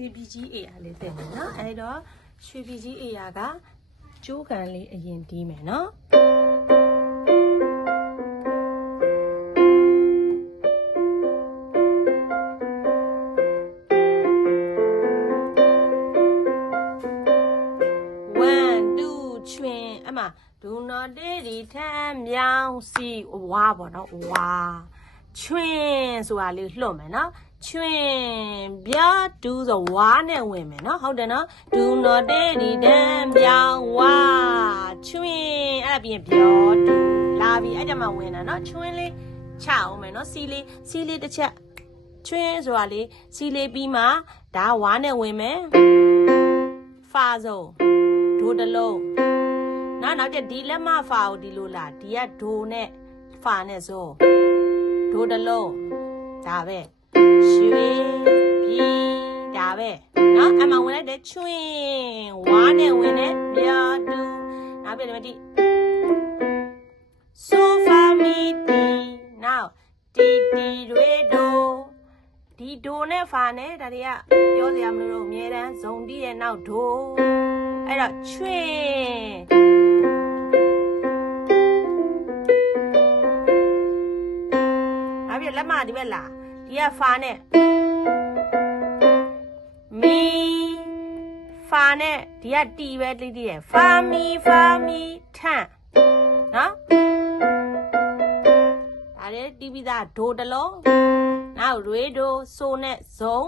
ရွှေပြည်ကြီးအေယာလေးတင်မယ်နော်အဲ့တော့ရွှေပြည်ကြီးအေယာကကျိုးကန်လေးအရင်တီးမယ်နော်ဝမ်တူချွင်အမဒူနော်တေးဒီထမ်းမြောင်းစီဝါပေါ့နော်ဝါချွင်ဆိုတာလေးလွှတ်မယ်နော် ချွင်ပြဒူဆိုဝါနဲ့ဝင်မယ်နော်ဟုတ်တယ်နော်ဒူနော်တေးဒီထမ်းမြောင်းဝါချွင်အဲ့ဒါပြင်ပြောဒူလာပြီအဲ့ကြမှာဝင်တာနော်ချွင်လေးချအောင်မယ်နော်စီလေးစီလေးတစ်ချက်ချွင်ဆိုတာလေးစီလေးပြီးမှဒါဝါနဲ့ဝင်မယ်ဖာဆုံးဒိုးတစ်လုံးနောက်နောက်ကျဒီလက်မဖာကိုဒီလိုလာဒီကဒိုနဲ့ဖာနဲ့ဆိုဒိုးတစ်လုံးဒါပဲ ရွှေပြည်ဒါပဲနော်အမှဝင်လိုက်တဲ့ချွင်ဝါနဲ့ဝင်တဲ့မြာတူနောက်ပြတယ်မတိ so fa mi ti now ti ti တွေဒိုဒီဒိုနဲ့ဖာနဲ့ဒါတွေကပြောစရာမလိုတော့အများတန်းဇုံတီးရဲ့နောက်ဒိုအဲ့တော့ချွင်နောက်ပြလက်မဒီဘက်လာ ဒီကဖာနဲ့မီဖာနဲ့ဒီကတီပဲတိတိရဲ့ဖာမီဖာမီထန့်နော်ဒါလည်းတီးပြီးသားဒိုတစ်လုံးနောက်ရွေးဒိုဆိုနဲ့ဇုံ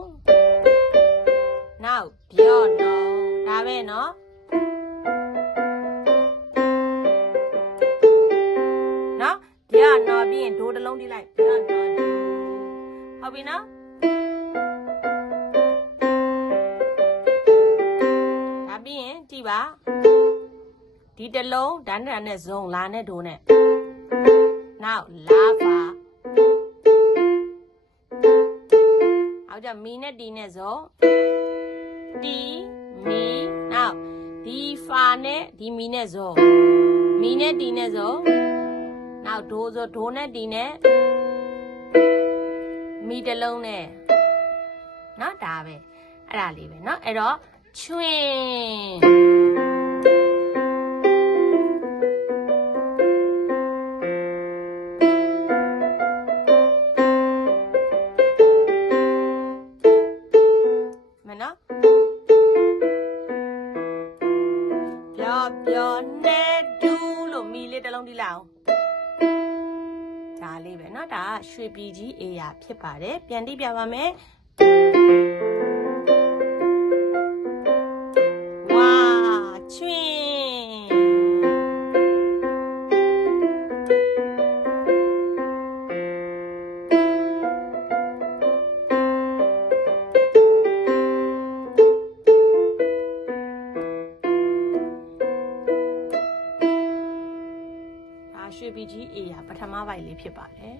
နောက်ပြော့နော်ဒါပဲနော်နော်ပြော့နော်ပြီးရင်ဒိုတစ်လုံးတီးလိုက်ပြော့နော်ဒို ဟုတ်ပြီနော်ဒါပြီးရင်ကြည့်ပါဒီတစ်လုံးဒန်းဒန်းနဲ့ဇုံလာနဲ့ဒိုနဲ့နောက်လာပါအောင်ကြမီနဲ့ဒီနဲ့ဇုံဒီမီနောက်ဒီဖာနဲ့ဒီမီနဲ့ဇုံမီနဲ့ဒီနဲ့ဇုံနောက်ဒိုဆိုဒိုနဲ့ဒီနဲ့ မီတစ်လုံးနဲ့နော်ဒါပဲအဲ့ဒါလေးပဲเนาะအဲ့တော့ချွင်မယ်နော်ပြောပြောနဲ့ဒူးလို့မီလေးတစ်လုံးဒီလောက်ဒါ လေးပဲเนาะဒါကရွှေပြည်ကြီးအေယာဖြစ်ပါတယ်ပြန်တိပြပါမယ် ရွှေပြည်ကြီးအေယာပထမပိုက်လေးဖြစ်ပါတယ်